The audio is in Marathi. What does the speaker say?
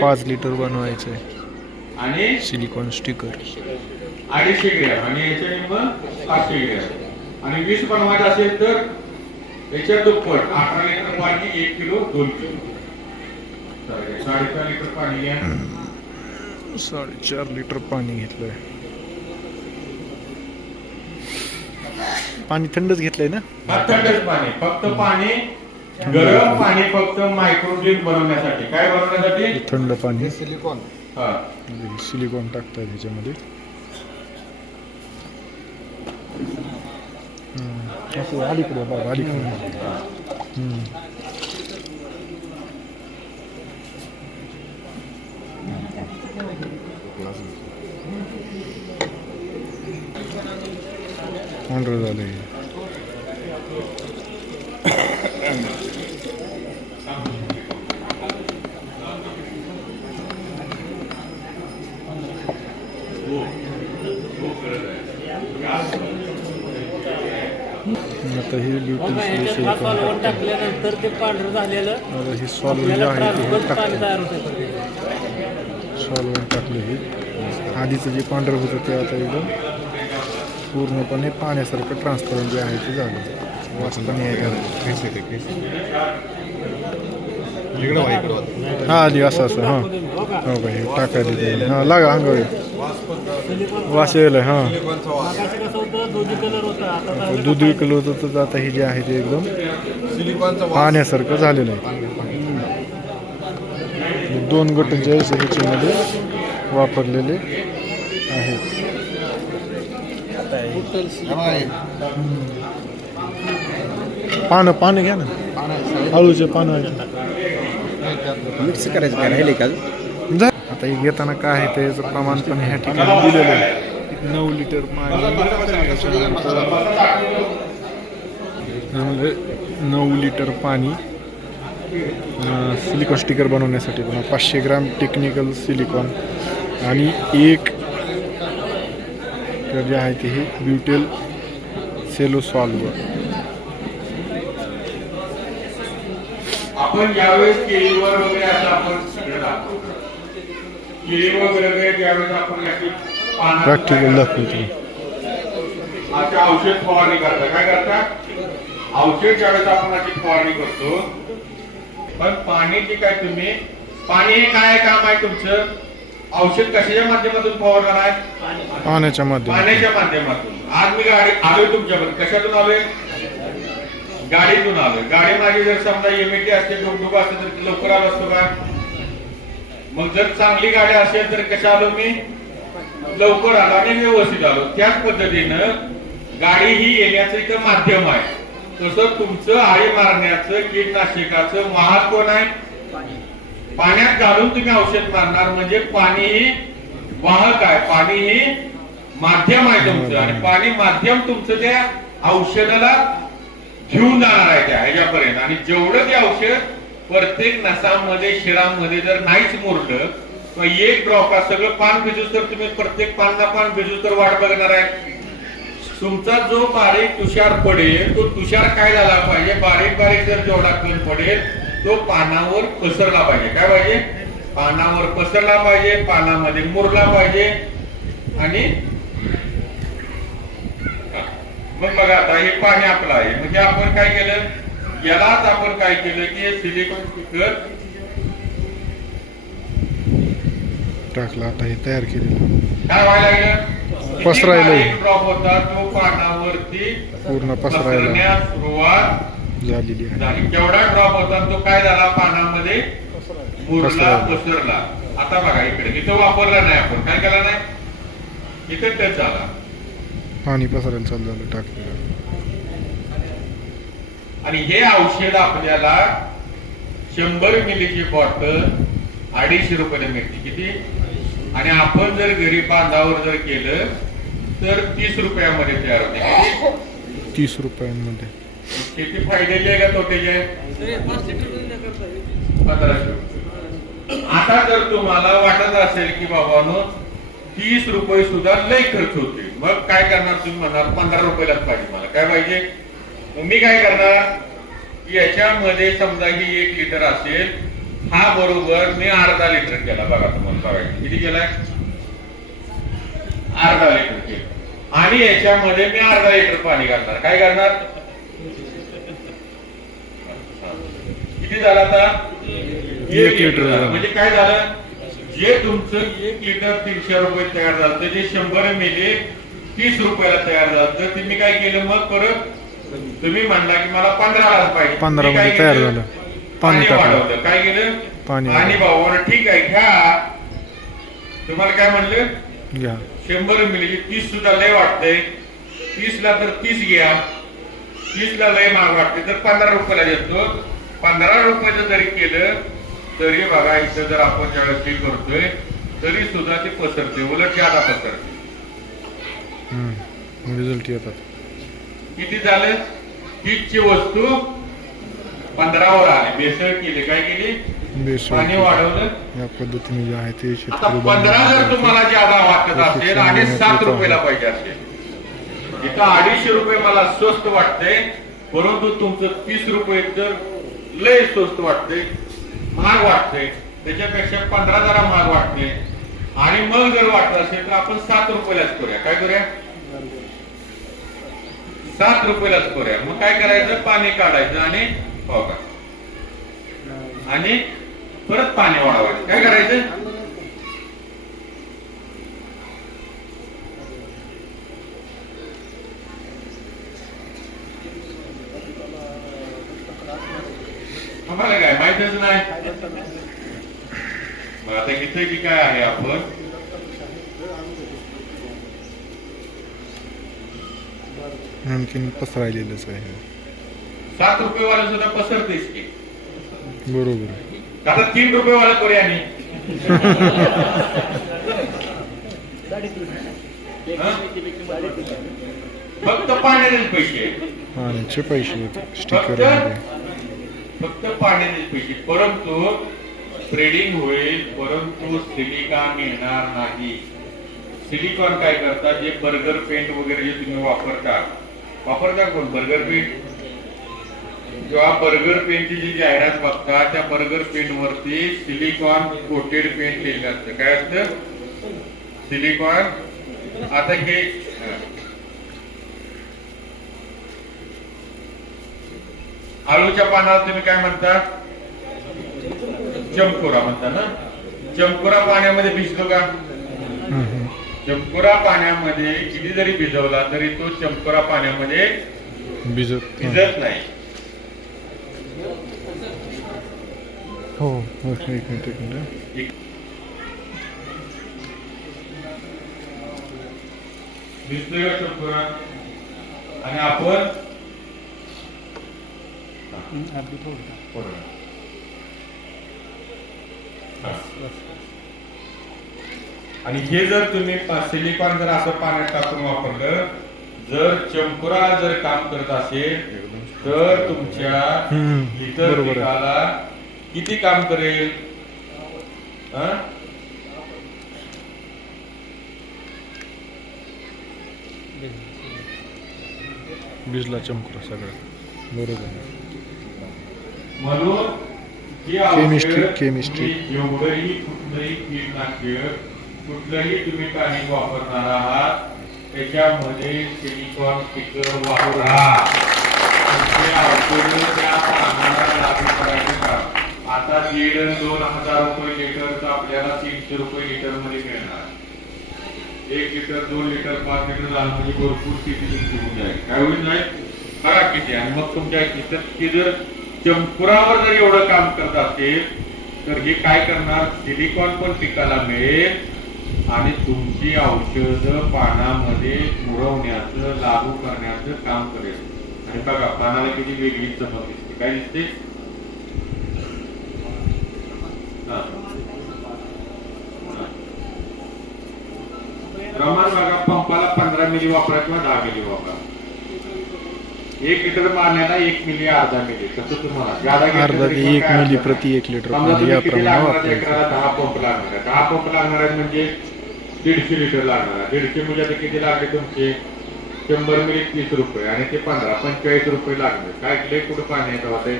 पाच लिटर बनवायचं आहे आणि? Silicone sticker. अडीचशे ग्रॅम. आणि याच्या मग पाचशे ग्रॅम. आणि वीस बनवायचं असेल तर याच्या दुप्पट. अठरा लिटर पाणी एक किलो दोन किलो. साडेचार लिटर पाणी घ्या. साडेचार लिटर पाणी घेतलंय. पाणी थंडच घेतलंय ना? थंडच पाणी. फक्त पाणी गरम पाणी फक्त मायक्रोजीन बनवण्यासाठी. काय बनवण्यासाठी? हे थंड पाणी. सिलिकॉन हा. सिलिकॉन टाकतात ह्याच्यामध्ये. असं अलीकडे बघा अलीकडे. पांढरं झालंय. आता हे सॉल्व्हंट टाकल्यानंतर ते पांढरं झालेलं. आता हे सॉल्व्हंट जे आहे ते टाकलं. हे. आधीचं जे पांढरं होतं ते आता एकदम पूर्णपणे पाण्यासारखं ट्रान्सपरंट जे आहे ते झालं. हा आधी असं असं हां. हो का हो का हे लागा अंगावर वास यायला हां. दोन्ही कलर होता आता तर दूध विकलं होतं तर आता हे जे आहे ते एकदम. पाण्यासारखं झालेलं आहे. हे दोन गटांच्या ह्याच्यामध्ये वापरलेले आहेत. पानं पानं घ्या ना. आळूचे पानं मिक्स करायचं काय? राहिले का. आता हे घेताना काय आहे त्याचं प्रमाण पण ह्या ठिकाणी दिलेलं आहे. नऊ लिटर पाणी. म्हणजे नऊ लिटर पाणी सिलिकॉन स्टिकर बनवण्यासाठी पुन्हा पाचशे ग्राम टेक्निकल सिलिकॉन आणि एक जे आहे ते हे ब्युटेल सेलो सॉल्वर आपण ज्यावेळेस केळीवर वगैरे असं आपण सगळं दाखवतो. केळी वगैरे ज्यावेळेस आपण याची पानं- प्रॅक्टिकल दाखवतो. आता औषध फवारणी करता. काय करता? औषध ज्यावेळेस आपण याची फवारणी करतो पण पाण्याची काय तुम्ही पाणी हे काय काम आहे तुमचं? औषध कशाच्या माध्यमातून फवारणार आहे? पाण्याच्या माध्यमातून. पाण्याच्या माध्यमातून. आज मी गाडी आलोय तुमच्याकडे. कशातून आलोय? गाडीतून आलोय. गाडी माझी जर समजा एमएटी असते डुकडुक असते तर लवकर आलो असतो का? मग जर चांगली गाडी असेल तर कशा आलो मी? लवकर आलो आणि व्यवस्थित आलो. त्याच पद्धतीनं गाडी ही येण्याचं एक माध्यम आहे. तसं तुमचं आळी मारण्याचं कीटनाशकाचं वाहक कोण आहे? पाण्यात घालून तुम्ही औषध मारणार. म्हणजे पाणी ही वाहक आहे. पाणी ही माध्यम आहे तुमचं. आणि पाणी माध्यम तुमचं त्या औषधाला घेऊन जाणार आहे त्या ह्याच्यापर्यंत. आणि जेवढं ते औषध प्रत्येक नसामध्ये शिरामध्ये जर नाहीच मुरलं किंवा एक ड्रॉप सगळं पान भिजूस तर तुम्ही प्रत्येक पानला पान भिजूस तर वाट बघणार आहे. तुमचा जो बारीक तुषार पडेल तो तुषार काय झाला पाहिजे? बारीक बारीक जर जेवढा कण पडेल तो पानावर पसरला पाहिजे. काय पाहिजे? पानावर पसरला पाहिजे पानामध्ये मुरला पाहिजे. आणि मग बघा आता हे पाणी आपलं आहे. म्हणजे आपण काय केलं? यालाच आपण काय केलं की सिलिकॉन स्टिकर टाकला आता हे तयार केलेलं. काय व्हायला लागलं? पसरायला. ड्रॉप होता तो पानावरती पूर्ण पसरायला. सुरुवात झालेली आहे. केवढा ड्रॉप होता तो काय झाला? पानामध्ये मुरला पसरला. आता बघा इकडे. इथं वापरला नाही आपण. काय केला नाही? इथं टच झाला. पाणी पसरायला चालू झालं टाकलेलं आणि हे औषध आपल्याला शंभर मिलीची बॉटल अडीचशे रुपयाला मिळते. किती? आणि आपण जर घरी बांधावर जर केलं तर तीस रुपयामध्ये तयार होते? तीस रुपयांमध्ये. किती फायद्याचे आहे का तोट्याचे आहे? पंधराशे. आता जर तुम्हाला वाटत असेल की बाबानो तीस रुपये सुद्धा लय खर्च होते मग काय करणार तुम्ही म्हणणार पंधरा रुपयालाच पाहिजे मला. काय पाहिजे? मग मी काय करणार? की याच्यामध्ये समजा ही एक लिटर असेल हा बरोबर मी अर्धा लिटर केला. बघा तुम्हाला बघा किती केलाय? अर्धा लिटर केलं. आणि याच्यामध्ये मी अर्धा लिटर पाणी घालणार. काय करणार? किती झालं आता? एक लिटर झालं. म्हणजे काय झालं? जे तुमचं एक लिटर तीनशे रुपये तयार झालं. जे शंभर मिली तीस रुपयाला तयार झालं. तर तुम्ही काय केलं मग परत? तुम्ही म्हणला की मला पंधरा पाहिजे पंधरा मध्ये तयार केलं? झालं. पाणी. वाढवलं. काय केलं? पाणी भाऊ ठीक आहे घ्या. तुम्हाला काय म्हणलं? घ्या. शंभर मिली तीस सुद्धा लय वाटतंय. तीस ला तर तीस घ्या. तीस ला लय महाग वाटते तर पंधरा रुपयाला देतो. पंधरा रुपयाचं जरी केलं तरी बघा इथं जर आपण ज्यावेळेस हे करतोय तरी सुद्धा ते पसरते उलट ज्यादा पसरते रिझल्ट येतात. किती झालं? तीसची वस्तू पंधरावर आली. बेसळ केली. काय केली? पाणी वाढवलं. या पद्धतीने जे आहे ते शेतकरी पंधरा जर तुम्हाला ज्यादा वाटत असेल आणि सात रुपयाला पाहिजे असेल. इथं अडीचशे रुपये मला स्वस्त वाटते परंतु तुमचं तीस रुपये तर लय स्वस्त वाटते महाग वाटते त्याच्यापेक्षा पंधरा जरा महाग वाटते आणि मग जर वाटत असेल तर आपण सात रुपयालाच करूया. काय करूया? सात रुपयालाच करूया. मग काय करायचं? पाणी काढायचं आणि हो का आणि परत पाणी वाढवायचं. काय करायचं? आम्हाला काय माहितच नाही? मग आता इथे की काय आहे आपण आणखीन पसरायलेलंच आहे. सात रुपये वाला सुद्धा पसरतेच की. बरोबर. आता तीन रुपये वाला करूया आणि फक्त पाण्याचेच पैसे. पाण्याचे पैसे स्टिकर फक्त? पाण्याचेच पैसे. परंतु स्प्रेडिंग होईल परंतु सिलिका मिळणार नाही. सिलिकॉन काय करतात? जे बर्गर पेंट वगैरे जे तुम्ही वापरता वापरता कोण? बर्गर पेंट जेव्हा बर्गर पेंटची जी जाहिरात बघता त्या बर्गर पेंट वरती सिलिकॉन कोटेड पेंट लिहिलं असतं. काय असतं? सिलिकॉन आता हे आळूच्या पानावर तुम्ही काय म्हणता? चमकोरा म्हणता ना? चमकोरा पाण्यामध्ये भिजतो का? चमकोरा पाण्यामध्ये किती जरी भिजवला तरी तो चमकोरा पाण्यामध्ये भिजत भिजत नाही. हो एक मिनिट एक मिनिट एक- भिजतोय का चमकोरा? आणि आपण. आणि हे जर तुम्ही सिलिकॉन जर असं पाण्यात टाकून वापरलं जर चमकुरा जर काम करत असेल तर तुमच्या इतर. पिकाला किती काम करेल? भिजला चमकला सगळं बरोबर. म्हणून ही chemistry. तुम्ही जेवढंही कुठलंही कीटनाशक कुठलंही तुम्ही काही वापरणार आहात त्याच्यामध्ये सिलिकॉन स्टिकर वापरा. आता दीड दोन हजार रुपये लिटरचं आपल्याला तीनशे रुपये लिटरमध्ये मिळणार. एक लिटर दोन लिटर पाच लिटर झालं म्हणजे भरपूर किती तुमची होऊन जाईल. काय होईल नाही? करा किती? आणि मग तुमच्या ते जर चंपुरावर जर एवढं काम करत असेल तर हे काय करणार? सिलिकॉन पण पिकाला मिळेल. आणि तुमची औषध पानामध्ये मुरवण्याचं लागू करण्याचं काम करेल. आणि बघा पानाला किती वेगळी चमक दिसते. काय दिसते? प्रमाण बघा पंपाला पंधरा मिली वापरा किंवा दहा मिली वापरा. एक लिटर मारण्याला एक मिली अर्धा मिली. कसं तुम्हाला. अर्धा ते एक मिली प्रति. एक लिटर या लागणार आहे? दहा पंप लागणार आहे. दहा पंप लागणार म्हणजे दीडशे लिटर लागणार आहे. दीडशे म्हणजे आता किती लागले तुमचे? शंभर मिली तीस रुपये आणि ते पंधरा पंचेचाळीस रुपये लागले काय कुठं पाणी येतं होते